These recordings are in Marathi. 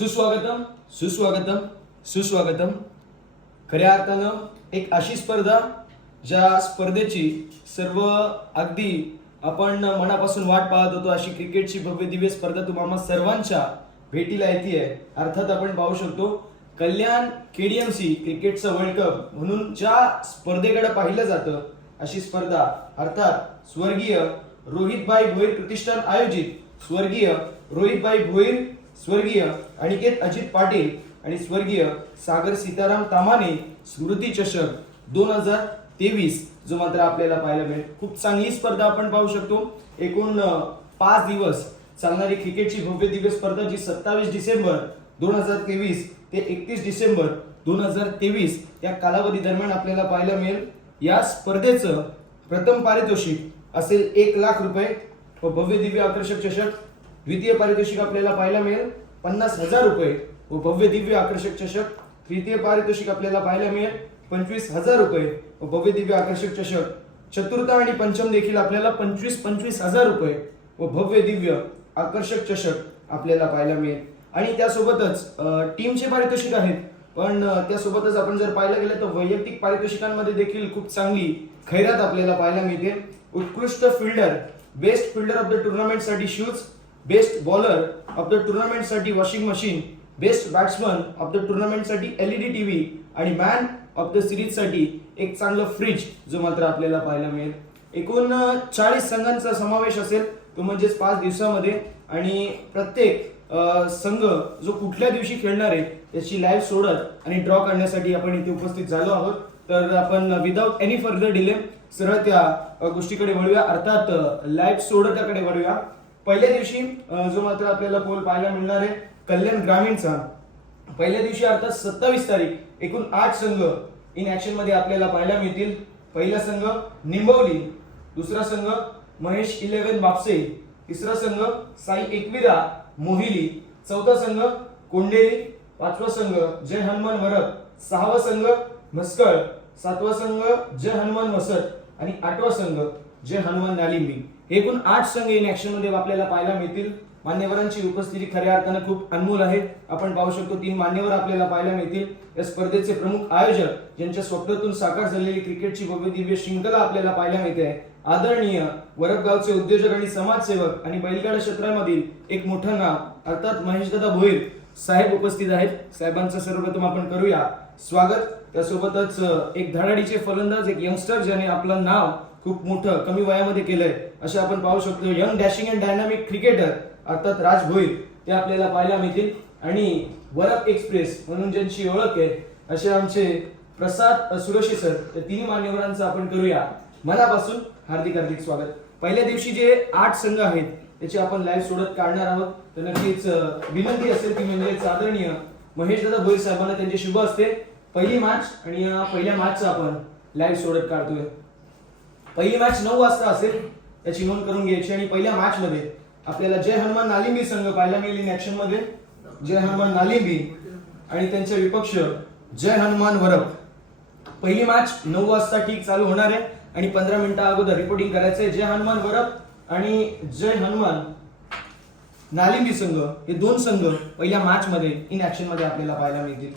सुस्वागतम सुस्वागतम सुस्वागतम. खऱ्या अर्थानं एक अशी स्पर्धा ज्या स्पर्धेची सर्व अगदी आपण मनापासून वाट पाहत होतो, अशी क्रिकेटची भव्य दिव्य स्पर्धा तुम्हाला सर्वांच्या भेटीला येते. अर्थात आपण पाहू शकतो कल्याण केडीएमसी क्रिकेटचा वर्ल्ड कप म्हणून ज्या स्पर्धेकडे पाहिलं जातं अशी स्पर्धा अर्थात स्वर्गीय रोहितभाई भोईर प्रतिष्ठान आयोजित स्वर्गीय रोहितभाई भोईर, स्वर्गीय अनिकेत अजित पाटील आणि स्वर्गीय सागर सीताराम तामाणे स्मृती चषक 2023 जो मात्र आपल्याला पाहायला मिळेल. खूप चांगली स्पर्धा आपण पाहू शकतो. एकूण 5 दिवस चालणारी क्रिकेटची भव्य दिव्य स्पर्धा जी 27 डिसेंबर 2023 ते 31 डिसेंबर 2023 या कालावधी दरम्यान आपल्याला पाहायला मिळेल. या स्पर्धेचं प्रथम पारितोषिक असेल 1 लाख रुपये व भव्य दिव्य आकर्षक चषक. द्वितीय पारितोषिक आपल्याला पाहायला मिळेल 50,000 रुपये व भव्य दिव्य आकर्षक चषक. तृतीय पारितोषिक आपल्याला पाहायला मिळेल 25,000 रुपये व भव्य दिव्य आकर्षक चषक. चतुर्थ आणि पंचम देखील आपल्याला 25,000 रुपये व भव्य दिव्य आकर्षक चषक आपल्याला पाहायला मिळेल. आणि त्यासोबतच टीमचे पारितोषिक आहेत, पण त्यासोबतच आपण जर पाहायला गेलं तर वैयक्तिक पारितोषिकांमध्ये देखील खूप चांगली खैरात आपल्याला पाहायला मिळते. उत्कृष्ट fielder, best fielder of the tournament साठी shoes, best bowler of the tournament साठी washing machine, best batsman of the tournament साठी LED टीव्ही आणि मॅन ऑफ द सिरीज साठी एक चांगलं फ्रिज जो मात्र आपल्याला पाहायला मिळेल. एकूण 40 संघांचा समावेश असेल तो म्हणजेच 5 दिवसामध्ये. आणि प्रत्येक संघ जो कुठल्या दिवशी खेळणार आहे त्याची लाईव्ह सोडत आणि ड्रॉ करण्यासाठी आपण इथे उपस्थित झालो आहोत. तर आपण विदाउट एनी फर्दर डिले सरळ त्या गोष्टीकडे वळूया, अर्थात लाईव्ह सोडताकडे वळूया. पहिल्या दिवशी जो मात्र आपल्याला पोल पाहायला मिळणार आहे कल्याण ग्रामीणचा. पहिल्या दिवशी अर्थात 27 तारीख एकूण 8 संघ इन ऍक्शन मध्ये आपल्याला पाहायला मिळतील. पहिला संघ निंबवली, दुसरा संघ महेश 11 बापसे, तिसरा संघ साई एकविरा मोहिली, चौथा संघ कोंडेरी, पाचवा संघ जय हनुमान वरप, सहावा संघ म्हस्कळ, सातवा संघ जय हनुमान वसत आणि आठवा संघ जय हनुमान नालिंबी. एकूण 8 संघ इन ऍक्शन मध्ये आपल्याला पाहायला मिळतील. मान्यवरांची उपस्थिती खऱ्या अर्थानं खूप अनमोल आहे. आपण पाहू शकतो 3 मान्यवर आपल्याला पाहायला मिळतील. या स्पर्धेचे प्रमुख आयोजक ज्यांच्या स्वप्नातून साकार झालेली क्रिकेटची भव्य दिव्य शृंखला आपल्याला पाहायला मिळते. आदरणीय वरपगावचे उद्योजक आणि समाजसेवक आणि बैलगाडा क्षेत्रामधील एक मोठं नाव अर्थात महेशदादा भोईर साहेब उपस्थित आहेत. साहेबांचं सर्वप्रथम आपण करूया स्वागत. त्यासोबतच एक धडाडीचे फलंदाज, एक यंगस्टर ज्याने आपलं नाव खूप मोठं कमी वयामध्ये केलंय असे आपण पाहू शकतो. Young dashing and dynamic cricketer अर्थात राज भोईर ते आपल्याला पाहायला मिळतील. आणि वरप एक्सप्रेस म्हणून ज्यांची ओळख आहे असे आमचे प्रसाद सुरशी सर, त्या 3 मान्यवरांचं आपण करूया मनापासून हार्दिक हार्दिक स्वागत. पहिल्या दिवशी जे 8 संघ आहेत त्याची आपण लाईव्ह सोडत काढणार आहोत. तर नक्कीच विनंती असेल की म्हणजे आदरणीय महेशदादा भोईर साहेबांना त्यांचे शुभ असते पहिली मॅच आणि या पहिल्या मॅचचं आपण लाईव्ह सोडत काढतोय. पहिली मॅच 9 वाजता असेल, त्याची नोंद करून घ्यायची. आणि पहिल्या मॅच मध्ये आपल्याला जय हनुमान नालिंबी संघ पाहायला मिळेल ऍक्शन मध्ये. जय हनुमान नालिंबी आणि त्यांचे विपक्ष जय हनुमान वरप. पहिली मॅच 9 वाजता ठीक चालू होणार आहे आणि 15 मिनिटं अगोदर रिपोर्टिंग करायचंय. जय हनुमान वरप आणि जय हनुमान नालिंबी संघ हे 2 संघ पहिल्या मॅच मध्ये इन ऍक्शन मध्ये आपल्याला पाहायला मिळतील.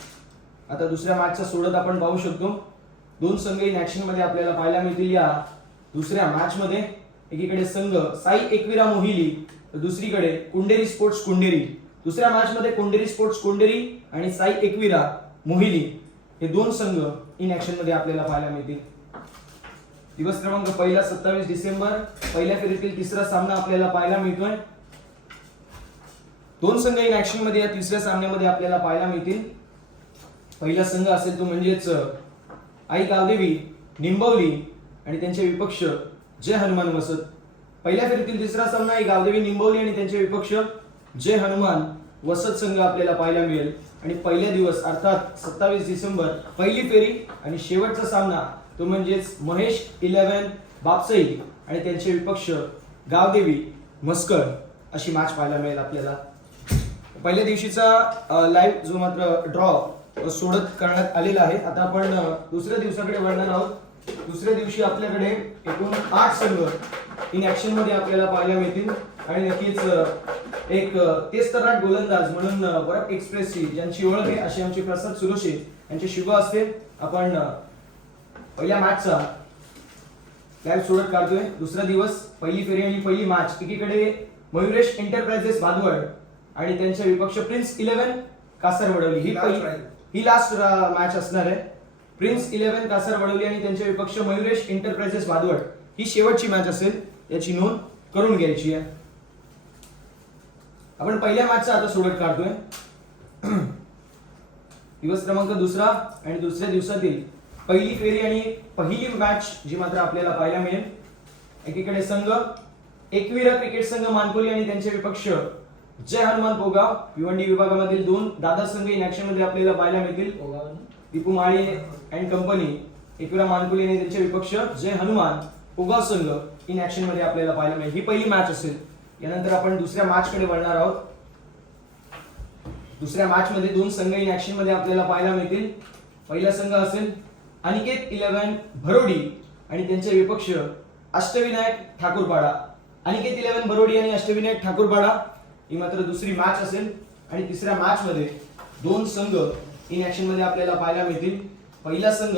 आता दुसऱ्या मॅचचा सोडत आपण पाहू शकतो. 2 संघ इन ऍक्शन मध्ये आपल्याला पाहायला मिळतील या दुसऱ्या मॅच मध्ये. एकीकडे संघ साई एकविरा मोहिली, तर दुसरीकडे कोंडेरी स्पोर्ट्स कोंडेरी. दुसऱ्या मॅच मध्ये कोंडेरी स्पोर्ट्स कोंडेरी आणि साई एकविरा मोहिली हे 2 संघ इन ऍक्शन मध्ये आपल्याला पाहायला मिळतील. दिवस क्रमांक पहिला 27 डिसेंबर पहिल्या फेरीतील तिसरा सामना आपल्याला पाहायला मिळतोय. 2 संघ इन ऍक्शन मध्ये या तिसऱ्या सामन्यामध्ये आपल्याला पाहायला मिळतील. पहिला संघ असेल तो म्हणजेच आई गावदेवी निंबवली आणि त्यांचे विपक्ष जय हनुमान वसत. पहिल्या फेरीतील तिसरा सामना आई गावदेवी निंबवली आणि त्यांचे विपक्ष जय हनुमान वसत संघ आपल्याला पाहायला मिळेल. आणि पहिल्या दिवस अर्थात 27 डिसेंबर पहिली फेरी आणि शेवटचा सामना तो म्हणजेच महेश 11 बापसई आणि त्यांचे विपक्ष गावदेवी मस्कळ अशी मॅच पाहायला मिळेल आपल्याला. पहिल्या दिवशीचा लाईव्ह जो मात्र ड्रॉ सोडत करण्यात आलेला आहे. आता आपण दुसऱ्या दिवसाकडे वळणार आहोत. दुसऱ्या दिवशी आपल्याकडे एकूण 8 संघ इन ऍक्शन मध्ये आपल्याला पाहायला मिळतील. आणि नक्कीच एक तेच तर्राट गोलंदाज म्हणून वरप एक्सप्रेसची ज्यांची ओळख आहे अशी आमची प्रसाद सुरोशे यांची शुभ असते. आपण पहिल्या मॅचचा लाईव्ह सोडत काढतोय. दुसरा दिवस, पहिली फेरी आणि पहिली मॅच. एकीकडे मयुरेश एंटरप्राइजेस भादवड आणि त्यांच्या विपक्ष प्रिन्स 11 कासरवडवली. ही लास्ट मॅच असणार आहे. प्रिन्स 11 कासरवडवली आणि त्यांचे विपक्ष मयुरेश एंटरप्राइजेस भादवड ही शेवटची मॅच असेल, याची नोंद करून घ्यायची आहे. आपण पहिल्या मॅचचा आता सोडत काढतोय. दिवस क्रमांक दुसरा आणि दुसऱ्या दिवसातील पहिली फेरी आणि पहिली मॅच जी मात्र आपल्याला पाहायला मिळेल. एकीकडे संघ एकविरा क्रिकेट संघ मानकोली आणि त्यांचे विपक्ष जय हनुमान पोगाव. भिवंडी विभागामधील दोन दादा संघ इन ऍक्शन मध्ये आपल्याला पाहायला मिळतील. दीपू माळी अँड कंपनी एकविरा मानकोली आणि त्यांचे विपक्ष जय हनुमान पोगाव संघ इन ऍक्शन मध्ये आपल्याला पाहायला मिळेल. ही पहिली मॅच असेल. यानंतर आपण दुसऱ्या मॅच कडे वळणार आहोत. दुसऱ्या मॅच मध्ये दोन संघ इन ऍक्शन मध्ये आपल्याला पाहायला मिळतील. पहिला संघ असेल अनिकेत 11 भरोडी आणि त्यांचे विपक्ष अष्टविनायक ठाकूरपाडा. अनिकेत 11 भरोडी आणि अष्टविनायक ठाकूरपाडा ही मात्र दुसरी मॅच असेल. आणि तिसऱ्या मॅच मध्ये दोन संघ इन ऍक्शन मध्ये आपल्याला पाहायला मिळतील. पहिला संघ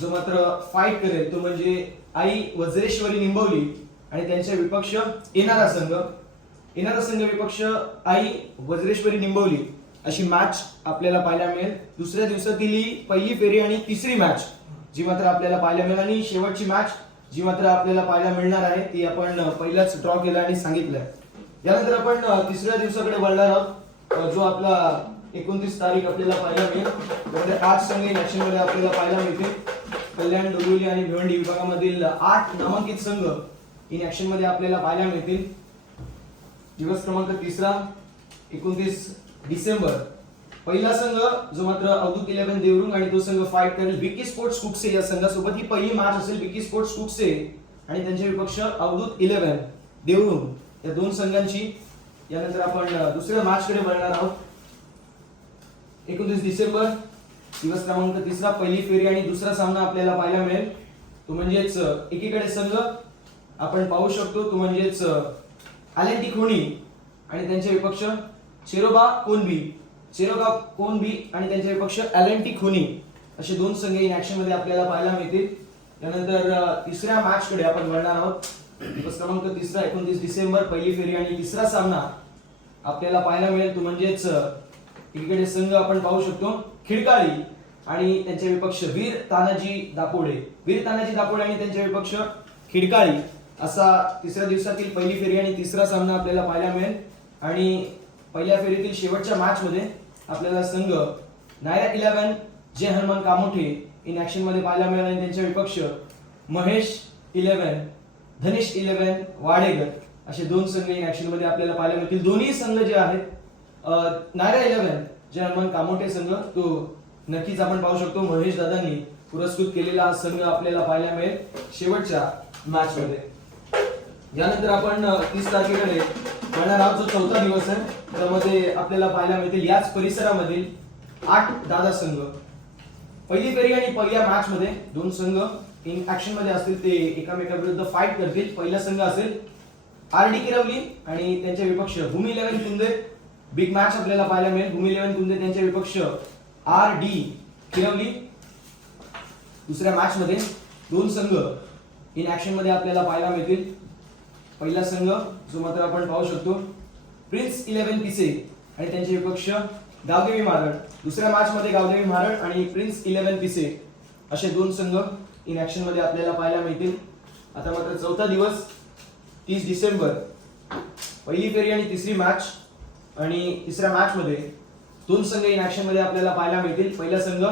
जो मात्र फाईट करेल तो म्हणजे आई वज्रेश्वरी निंबवली आणि त्यांचे विपक्ष येणारा संघ विपक्ष आई वज्रेश्वरी निंबवली अशी मॅच आपल्याला पाहायला मिळेल. दुसऱ्या दिवसातील ही पहिली फेरी आणि तिसरी मॅच जी मात्र आपल्याला पाहायला मिळेल. आणि शेवटची मॅच जी मात्र आपल्याला पाहायला मिळणार आहे ती आपण पहिलाच ड्रॉ केला आणि सांगितलंय. यानंतर आपण तिसऱ्या दिवसाकडे वळणार आहोत, जो आपला 29 तारीख आपल्याला पाहायला मिळेल. त्यामध्ये 8 संघ इन ऍक्शन मध्ये आपल्याला पाहायला मिळतील. कल्याण, डोंबिवली आणि भिवंडी विभागामधील 8 नामांकित संघ इन ऍक्शन मध्ये आपल्याला पाहायला मिळतील. दिवस क्रमांक तिसरा 29 डिसेंबर. पहिला संघ जो मात्र अवधूत 11 देवरुंग आणि तो संघ फाईट करेल विकी स्पोर्ट्स कुकसे या संघासोबत. ही पहिली मॅच असेल विकी स्पोर्ट्स कुकसे आणि त्यांचे विपक्ष अवधूत 11 देवरुंग या दोन संघांची. यानंतर आपण दुसऱ्या मॅच कडे वळणार आहोत. 29 डिसेंबर दिवस क्रमांक तिसरा, पहिली फेरी आणि दुसरा सामना आपल्याला पाहायला मिळेल. तो म्हणजेच एकीकडे संघ आपण पाहू शकतो तो म्हणजेच आलेंटी खोणी आणि त्यांचे विपक्ष चेरोबा कोनबी आणि त्यांचे विपक्ष एलेंटी खोनी असे दोन संघ इन ऍक्शन मध्ये आपल्याला पाहायला मिळतील. त्यानंतर तिसऱ्या मॅच कडे आपण वळणार आहोत. दिवस क्रमांक तिसरा 29 डिसेंबर, पहिली फेरी आणि तिसरा सामना आपल्याला पाहायला मिळेल. तो म्हणजेच एकीकडे संघ आपण पाहू शकतो खिडकाळी आणि त्यांचे विपक्ष वीर तानाजी दापोडे आणि त्यांचे विपक्ष खिडकाळी असा तिसऱ्या दिवसातील पहिली फेरी आणि तिसरा सामना आपल्याला पाहायला मिळेल. आणि पहिल्या फेरीतील शेवटच्या मॅच मध्ये आपल्याला संघ नायरा 11 जय हनुमान कामोठे इन ऍक्शन मध्ये पाहायला मिळेल आणि त्यांचे विपक्ष महेश 11 धनेश 11 वाडेगर असे दोन संघ इन ऍक्शन मध्ये आपल्याला पाहायला मिळतील. दोन्ही संघ जे आहेत नायरा 11 जय हनुमान कामोठे संघ तो नक्कीच आपण पाहू शकतो महेश दादांनी पुरस्कृत केलेला हा संघ आपल्याला पाहायला मिळेल शेवटच्या मॅच मध्ये. यानंतर आपण 30 तारखेकडे वळणार आहोत, जो चौथा दिवस आहे. त्यामध्ये आपल्याला पाहायला मिळतील याच परिसरामधील 8 दादा संघ. पहिली फेरी आणि पहिल्या मॅच मध्ये दोन संघ इन ऍक्शन मध्ये असतील, ते एकामेकांविरुद्ध फाईट करतील. पहिला संघ असेल आरडी किरवली आणि त्यांचे विपक्ष भूमी 11 कुंदे. बिग मॅच आपल्याला पाहायला मिळेल. भूमी 11 कुंदे त्यांचे विपक्ष आरडी किरवली. दुसऱ्या मॅच मध्ये दोन संघ इन ऍक्शन मध्ये आपल्याला पाहायला मिळतील. पहिला संघ जो मात्र आपण पाहू शकतो प्रिन्स 11 पिसे आणि त्यांचे विपक्ष गावदेवी मारड. दुसऱ्या मॅच मध्ये गावदेवी मारड आणि प्रिन्स 11 पिसे असे दोन संघ इन ऍक्शन मध्ये आपल्याला पाहायला मिळतील. आता मात्र चौथा दिवस 30 डिसेंबर, पहिली फेरी आणि तिसरी मॅच. आणि तिसऱ्या मॅच मध्ये दोन संघ इन ऍक्शन मध्ये आपल्याला पाहायला मिळतील. पहिला संघ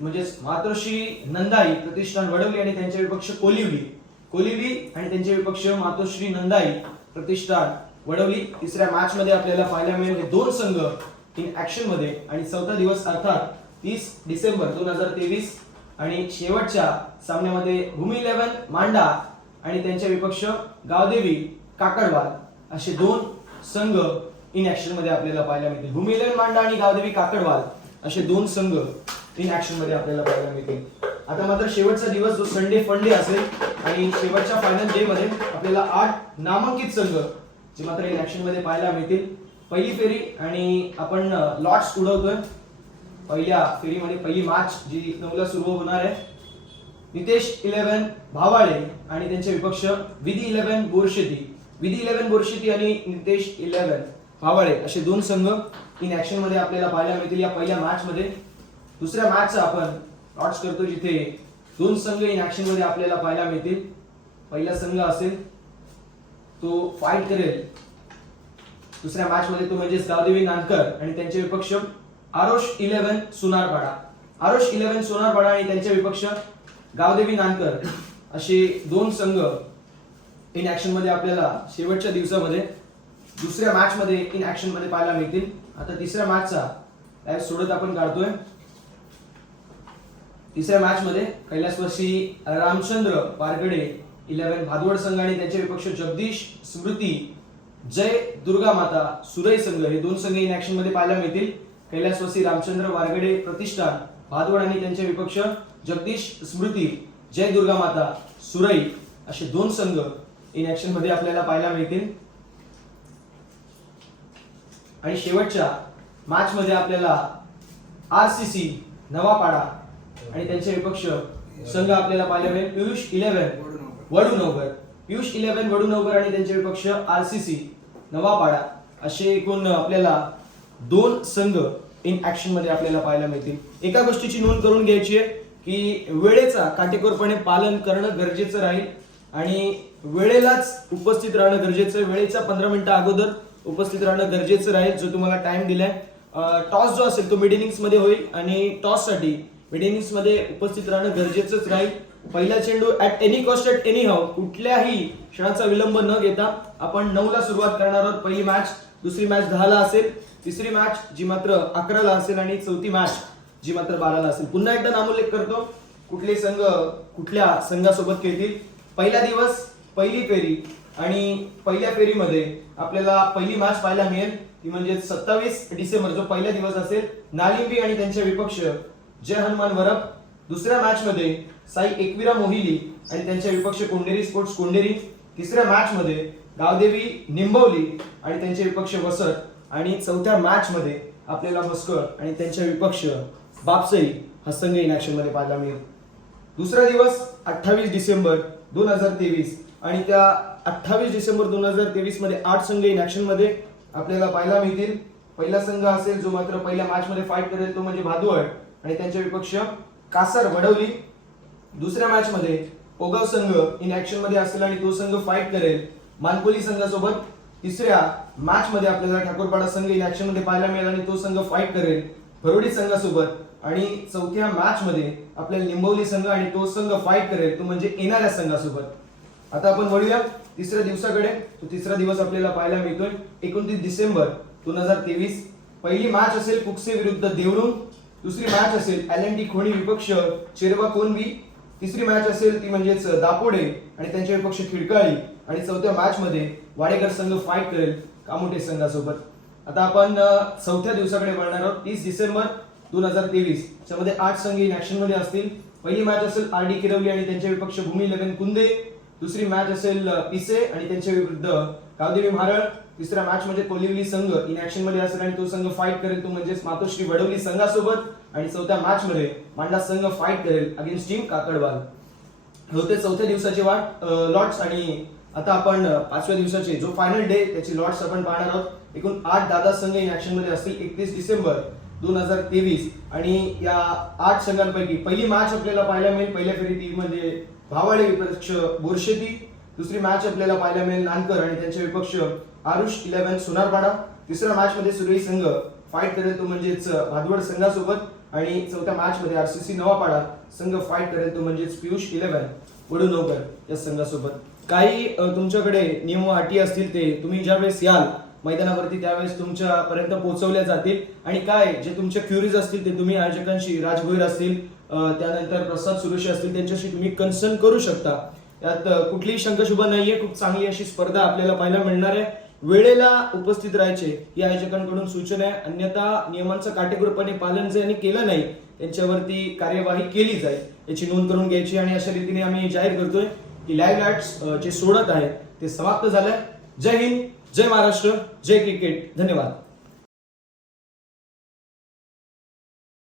म्हणजेच मातोश्री नंदाई प्रतिष्ठान वडवली आणि त्यांचे विपक्ष कोलिवली आणि त्यांचे विपक्ष मातोश्री नंदाई प्रतिष्ठान वडवली. तिसऱ्या मॅच मध्ये आपल्याला पाहायला मिळेल हे दोन संघ इन ऍक्शन मध्ये. आणि चौथा दिवस अर्थात 30 डिसेंबर 2023 आणि शेवटच्या सामन्यामध्ये भूमी 11 मांडा आणि त्यांचे विपक्ष गावदेवी काकडवाल असे दोन संघ इन ऍक्शन मध्ये आपल्याला पाहायला मिळतील. भूमी 11 मांडा आणि गावदेवी काकडवाल असे दोन संघ इन ऍक्शन मध्ये आपल्याला पाहायला मिळतील. आता मात्र शेवटचा दिवस जो संडे फंडे असेल आणि शेवटच्या फायनल डे मध्ये आपल्याला 8 नामांकित संघ जे मात्र इन ऍक्शन मध्ये पाहायला मिळतील. पहिली फेरी आणि आपण लॉट्स उडवतोय. पहिल्या फेरीमध्ये पहिली मॅच जी 9 ला सुरू होणार आहे. नितेश 11 भावाळे आणि त्यांचे विपक्ष विधी 11 बोरशेती. विधी 11 बोरशेती आणि नितेश 11 भावाळे असे दोन संघ इन ऍक्शन मध्ये आपल्याला पाहायला मिळतील या पहिल्या मॅच मध्ये. दुसऱ्या मॅचचा आपण लॉट्स करतो जिथे दोन संघ इन ऍक्शन मध्ये आपल्याला पाहायला मिळतील. पहिला संघ असेल तो फाईट करेल दुसऱ्या मॅच मध्ये, तो म्हणजे गावदेवी नानकर आणि त्यांचे विपक्ष आरोश 11 सोनारपाडा. आरोश 11 सोनारपाडा आणि त्यांचे विपक्ष गावदेवी नानकर असे दोन संघ इन ऍक्शन मध्ये आपल्याला शेवटच्या दिवसामध्ये दुसऱ्या मॅच मध्ये इन ऍक्शन मध्ये पाहायला मिळतील. आता तिसऱ्या मॅचचा लाईव्ह सोडत आपण काढतोय. तिसऱ्या मॅच मध्ये कैलासवासी रामचंद्र वारगडे 11 भादवड संघ आणि त्यांचे विपक्ष जगदीश स्मृती जय दुर्गा माता सुरई संघ हे दोन संघ इन ऍक्शन मध्ये पाहायला मिळतील. कैलासवासी रामचंद्र वारगडे प्रतिष्ठान भादवड आणि त्यांचे विपक्ष जगदीश स्मृती जय दुर्गा माता सुरई असे दोन संघ इन ऍक्शन मध्ये आपल्याला पाहायला मिळतील. आणि शेवटच्या मॅच मध्ये आपल्याला आरसीसी नवापाडा आणि त्यांचे विपक्ष संघ आपल्याला पाहायला मिळेल. पियुष 11 वडूनगर. पियुष 11 वडूनगर आणि त्यांचे विपक्ष आरसीसी नवापाडा असे एकूण आपल्याला दोन संघ इन ऍक्शन मध्ये आपल्याला पाहायला मिळतील. एका गोष्टीची नोंद करून घ्यायची आहे की वेळेचा काटेकोरपणे पालन करणं गरजेचं राहील आणि वेळेलाच उपस्थित राहणं गरजेचं आहे. वेळेच्या 15 मिनिटं अगोदर उपस्थित राहणं गरजेचं राहील. जो तुम्हाला टाइम दिलाय टॉस जो असेल तो मिड इनिंग्स मध्ये होईल आणि टॉस साठी मिड इनिंग्स मध्ये उपस्थित राहणं गरजेचंच राहील. पहिला चेंडू at any cost at any how कुठल्याही क्षणाचा विलंब न घेता आपण 9 ला सुरुवात करणार आहोत. पहिली मॅच, दुसरी मॅच 10 ला असेल, तिसरी मॅच जी मात्र 11 ला असेल आणि चौथी मॅच जी मात्र 12 ला असेल. पुन्हा एकदा नामोल्लेख करतो कुठले संघ कुठल्या संघासोबत खेळतील. पहिला दिवस पहिली फेरी आणि पहिल्या फेरीमध्ये आपल्याला पहिली मॅच पाहायला मिळेल ती म्हणजे 27 डिसेंबर जो पहिला दिवस असेल नालिंबी आणि त्यांचे विपक्ष जय हनुमान वरप. दुसऱ्या मॅच मध्ये साई एकविरा मोहिली आणि त्यांचे विपक्ष कोंडेरी स्पोर्ट्स कोंडेरी. तिसऱ्या मॅच मध्ये गावदेवी निंबवली आणि त्यांचे विपक्ष वसत आणि चौथ्या मॅच मध्ये आपल्याला मस्कर आणि त्यांचे विपक्ष बापसई हा संघ इन ऍक्शन मध्ये पाहायला मिळेल. दुसरा दिवस 28 डिसेंबर 2023 आणि त्या 28 डिसेंबर 2023 मध्ये 8 संघ इन ऍक्शन मध्ये आपल्याला पाहायला मिळतील. पहिला संघ असेल जो मात्र पहिल्या मॅच मध्ये फाईट करेल तो म्हणजे भादवड आणि त्यांचे विपक्ष कासार वडवली. दुसऱ्या मॅच मध्ये पोगाव संघ इन ऍक्शन मध्ये असेल आणि तो संघ फाईट करेल मानकोली संघासोबत. तिसऱ्या मॅच मध्ये आपल्याला ठाकूरपाडा संघ इन ऍक्शन मध्ये पाहायला मिळेल आणि तो संघ फाईट करेल भरोडी संघासोबत आणि चौथ्या मॅच मध्ये आपल्याला निंबवली संघ आणि तो संघ फाईट करेल तो म्हणजे येणाऱ्या संघासोबत. आता आपण वळूया तिसऱ्या दिवसाकडे. तो तिसरा दिवस आपल्याला पाहायला मिळतोय 29 डिसेंबर 2023. पहिली मॅच असेल कुकसे विरुद्ध देवरुंग. दुसरी मॅच असेल एल&टी खोणी विपक्ष चेरवा कोनवी. तिसरी मॅच असेल ती म्हणजेच दापोडे आणि त्यांचे विपक्ष खिडकाळी आणि चौथ्या मॅच मध्ये वाडेकर संघ फाईट करेल कामोठे संघासोबत. आता आपण चौथ्या दिवसाकडे वळणार आहोत 30 डिसेंबर 2023. त्यामध्ये 8 संघ इन ऍक्शन मध्ये असतील. पहिली मॅच असेल आरडी किरवली आणि त्यांचे विपक्ष भूमी लगन कुंदे. दुसरी मॅच असेल पिसे आणि त्यांच्या विरुद्ध गावदेवी महाराळ. तिसऱ्या मॅच मध्ये कोलिवली संघ इन ऍक्शन मध्ये असेल आणि तो संघ फाईट करेल तो म्हणजेच मातोश्री वडवली संघासोबत. आणि चौथ्या मॅच मध्ये मांडा संघ फाईट करेल अगेन्स्ट टीम काकडवाल. होते चौथ्या दिवसाची लॉट्स आणि आता आपण पाचव्या दिवसाचे जो फायनल डे त्याची लॉट्स आपण पाहणार आहोत. एकूण 8 दादा संघ इन ऍक्शन मध्ये असतील 31 डिसेंबर 2023 आणि या 8 संघांपैकी पहिली मॅच आपल्याला पाहायला मिळेल पहिल्या फेरीत ती म्हणजे भावाळे विपक्ष बोरशेती. दुसरी मॅच आपल्याला पाहायला मिळेल नानकर आणि त्यांचे विपक्ष आरुष 11 सोनारपाडा. तिसऱ्या मॅच मध्ये सुरई संघ फाईट करेल तो म्हणजेच भादवड संघासोबत आणि चौथ्या मॅच मध्ये आरसीसी नवापाडा संघ फाईट करेल तो म्हणजेच पियुष 11 वडूनगर या संघासोबत. काही तुमच्याकडे नियम व अटी असतील ते तुम्ही ज्यावेळेस याल मैदानावरती त्यावेळेस तुमच्यापर्यंत पोहोचवल्या जातील आणि काय जे तुमच्या क्युरीज असतील ते तुम्ही आयोजकांशी राजभोईर असतील त्यानंतर प्रसाद सुरेशी असतील त्यांच्याशी तुम्ही कन्सर्न करू शकता. यात कुठलीही शंकाशुभ नाहीये. खूप चांगली अशी स्पर्धा आपल्याला पाहायला मिळणार आहे. वेळेला उपस्थित राहायचे ही आयोजकांकडून सूचना आहे. अन्यथा नियमांचं काटेकोरपणे पालन ज्यांनी केलं नाही त्यांच्यावरती कार्यवाही केली जाईल याची नोंद करून घ्यायची. आणि अशा रीतीने आम्ही जाहीर करतोय की लाईव्ह लॅट्स जे सोडत आहेत ते समाप्त झालंय. जय हिंद जय महाराष्ट्र, जय क्रिकेट. धन्यवाद.